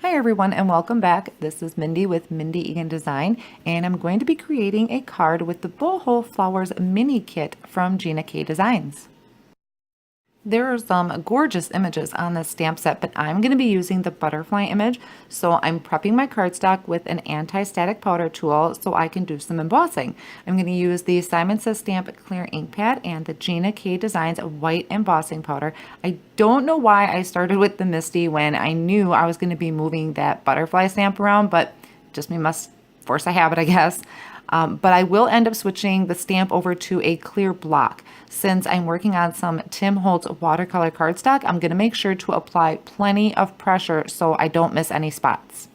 Hi everyone and welcome back. This is Mindy with Mindy Egan Design, and I'm going to be creating a card with the Boho Flowers mini kit from Gina K Designs. There are some gorgeous images on this stamp set, but I'm going to be using the butterfly image, so I'm prepping my cardstock with an anti-static powder tool so I can do some embossing. I'm going to use the Simon Says Stamp clear ink pad and the Gina K Designs white embossing powder. I don't know why I started with the Misty when I knew I was going to be moving that butterfly stamp around, but just me must force a habit, I guess. But I will end up switching the stamp over to a clear block. Since I'm working on some Tim Holtz watercolor cardstock, I'm going to make sure to apply plenty of pressure so I don't miss any spots.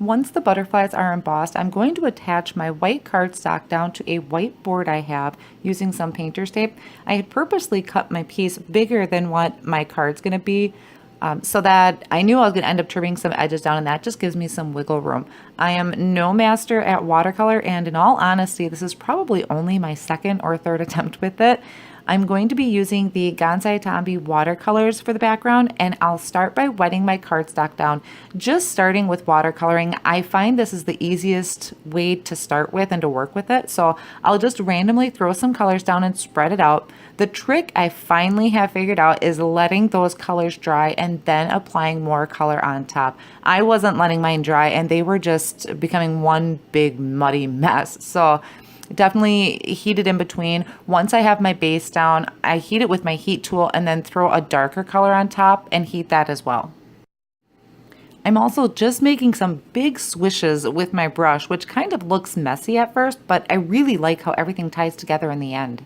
Once the butterflies are embossed, I'm going to attach my white cardstock down to a white board I have using some painter's tape. I had purposely cut my piece bigger than what my card's going to be, so that I knew I was going to end up trimming some edges down, and that just gives me some wiggle room. I am no master at watercolor, and in all honesty, this is probably only my second or third attempt with it. I'm going to be using the Gansai Tambi watercolors for the background, and I'll start by wetting my cardstock down. Just starting with watercoloring, I find this is the easiest way to start with and to work with it. So I'll just randomly throw some colors down and spread it out. The trick I finally have figured out is letting those colors dry and then applying more color on top. I wasn't letting mine dry and they were just becoming one big muddy mess. So definitely heat it in between. Once I have my base down, I heat it with my heat tool and then throw a darker color on top and heat that as well. I'm also just making some big swishes with my brush, which kind of looks messy at first, but I really like how everything ties together in the end.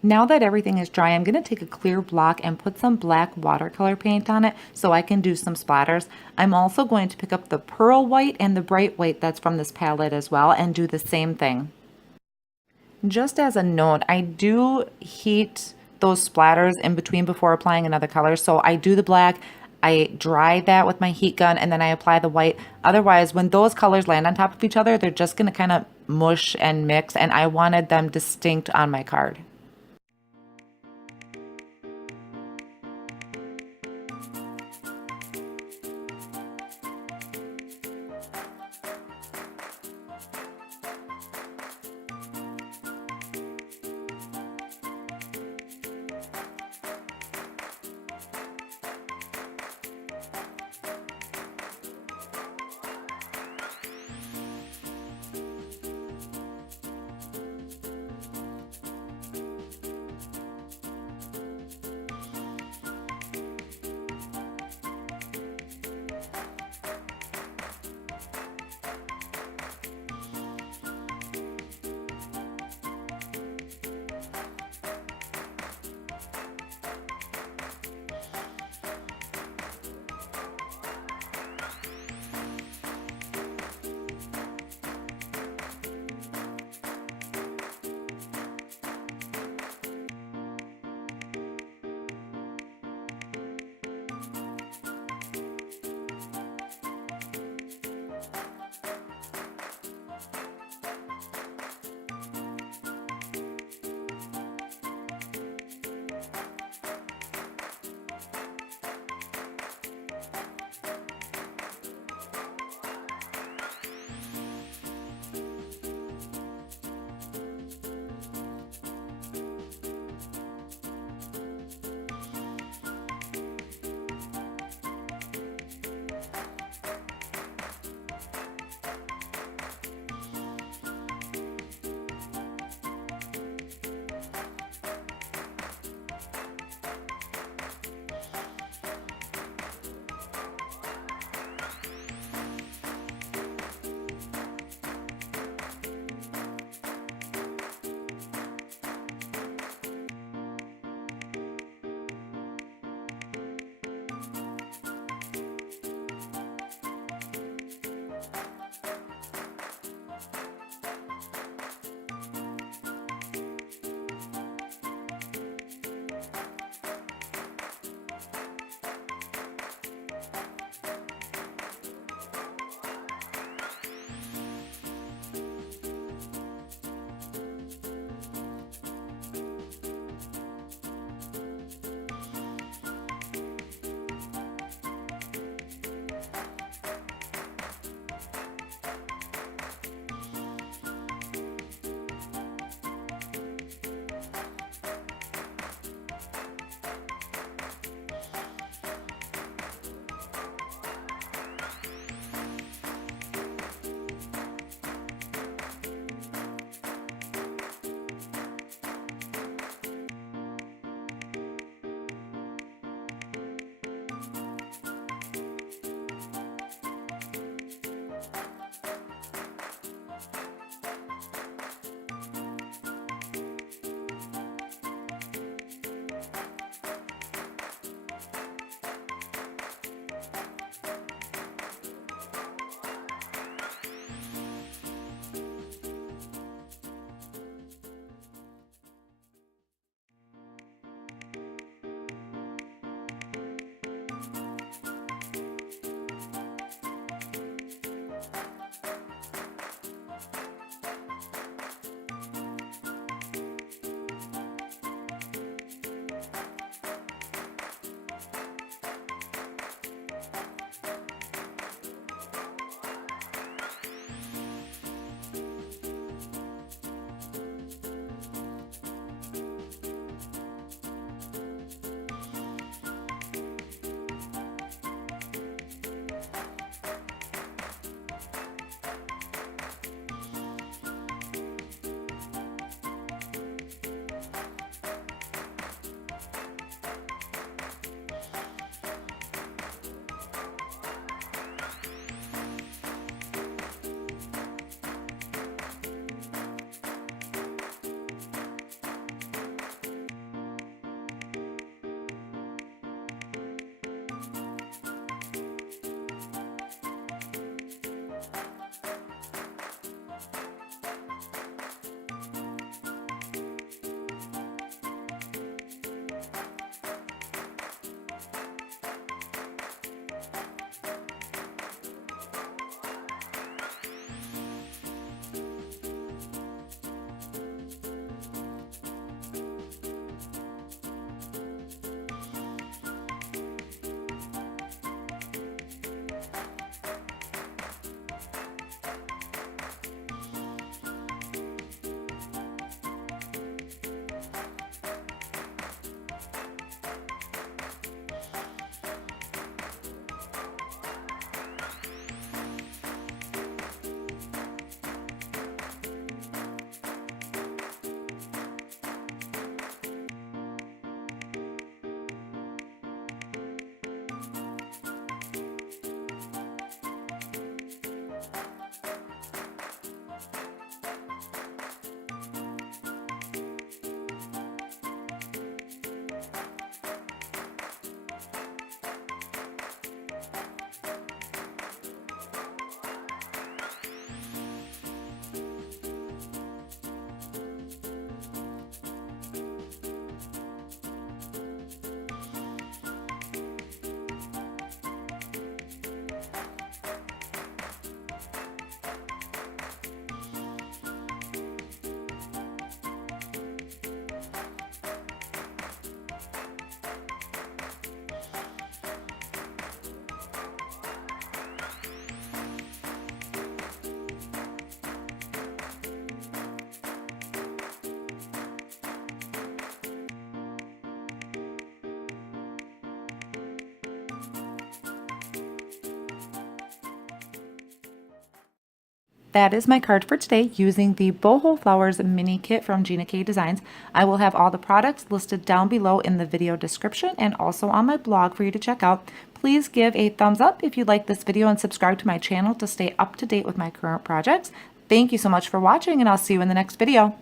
Now that everything is dry, I'm going to take a clear block and put some black watercolor paint on it so I can do some splatters. I'm also going to pick up the pearl white and the bright white that's from this palette as well and do the same thing. Just as a note, I do heat those splatters in between before applying another color. So I do the black, I dry that with my heat gun, and then I apply the white. Otherwise, when those colors land on top of each other, they're just going to kind of mush and mix, and I wanted them distinct on my card. that is my card for today using the Boho Flowers mini kit from Gina K Designs. I will have all the products listed down below in the video description and also on my blog for you to check out. Please give a thumbs up if you like this video and subscribe to my channel to stay up to date with my current projects. Thank you so much for watching, and I'll see you in the next video.